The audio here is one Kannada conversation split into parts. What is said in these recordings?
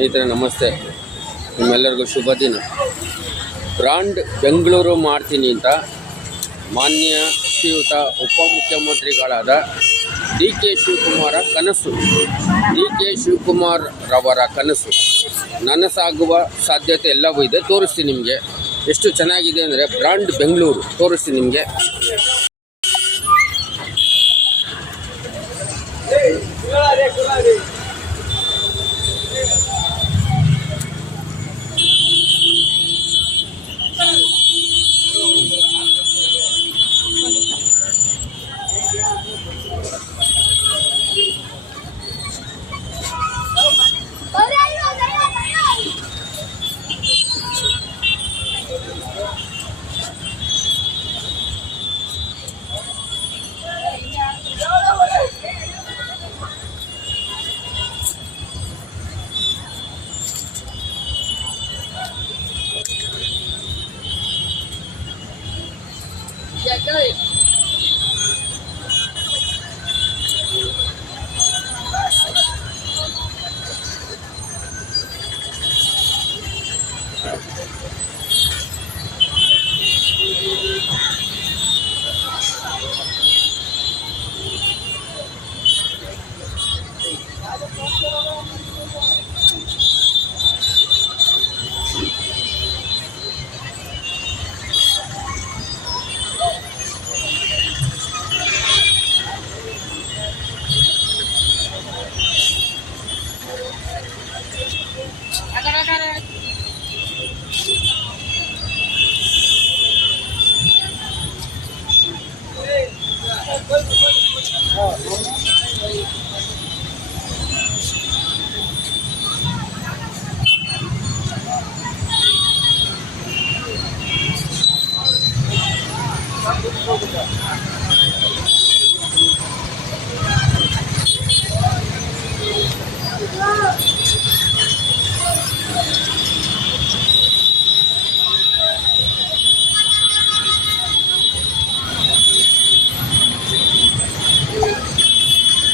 ಸ್ನೇಹಿತರೆ ನಮಸ್ತೆ, ನಿಮ್ಮೆಲ್ಲರಿಗೂ ಶುಭ ದಿನ. ಬ್ರಾಂಡ್ ಬೆಂಗಳೂರು ಮಾಡ್ತೀನಿ ಅಂತ ಮಾನ್ಯ ಶ್ರೀಯುತ ಉಪಮುಖ್ಯಮಂತ್ರಿಗಳಾದ ಡಿ ಕೆ ಶಿವಕುಮಾರ ಕನಸು. ಡಿ ಕೆ ಶಿವಕುಮಾರ್ ರವರ ಕನಸು ನನಸಾಗುವ ಸಾಧ್ಯತೆ ಎಲ್ಲವೂ ಇದೆ. ತೋರಿಸ್ತೀನಿ ನಿಮಗೆ ಎಷ್ಟು ಚೆನ್ನಾಗಿದೆ ಅಂದರೆ ಬ್ರಾಂಡ್ ಬೆಂಗಳೂರು ತೋರಿಸ್ತೀನಿ ನಿಮಗೆ.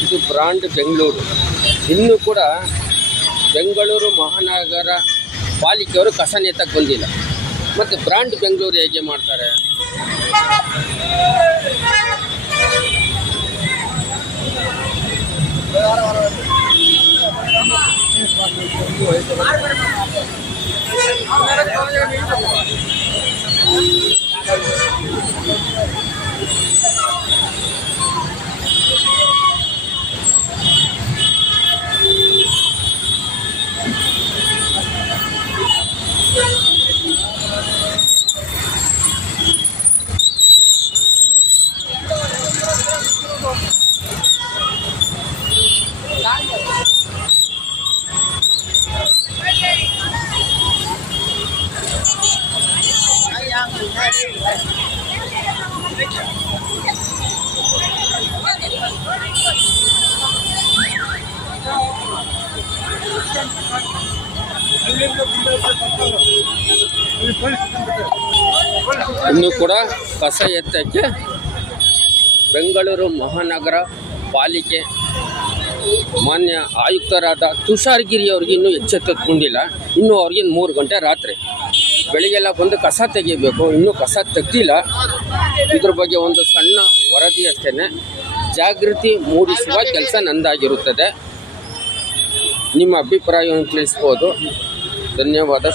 ಇದು ಬ್ರಾಂಡ್ ಬೆಂಗಳೂರು. ಇನ್ನೂ ಕೂಡ ಬೆಂಗಳೂರು ಮಹಾನಗರ ಪಾಲಿಕೆಯವರು ಕಸ ನೇತಕ್ಕೆ ಬಂದಿಲ್ಲ. ಮತ್ತು ಬ್ರಾಂಡ್ ಬೆಂಗಳೂರು ಹೇಗೆ ಮಾಡ್ತಾರೆ? ಇನ್ನು ಕೂಡ ಕಸ ಎತ್ತಕ್ಕೆ ಬೆಂಗಳೂರು ಮಹಾನಗರ ಪಾಲಿಕೆ ಮಾನ್ಯ ಆಯುಕ್ತರಾದ ತುಷಾರ್ ಗಿರಿ ಅವ್ರಿಗೆ ಇನ್ನೂ ಎಚ್ಚೆತ್ತುಕೊಂಡಿಲ್ಲ. ಇನ್ನೂ ಅವ್ರಿಗೆ 3 ಗಂಟೆ ರಾತ್ರಿ ಬೆಳಿಗ್ಗೆಲ್ಲ ಬಂದು ಕಸ ತೆಗಿಬೇಕು. ಇನ್ನೂ ಕಸ ತೆಗ್ದಿಲ್ಲ. ಇದ್ರ ಬಗ್ಗೆ ಒಂದು ಸಣ್ಣ ವರದಿ ಅಷ್ಟೇ. ಜಾಗೃತಿ ಮೂಡಿಸುವ ಕೆಲಸ ನಂದಾಗಿರುತ್ತದೆ. ನಿಮ್ಮ ಅಭಿಪ್ರಾಯವನ್ನು ತಿಳಿಸ್ಬೋದು. ಧನ್ಯವಾದ.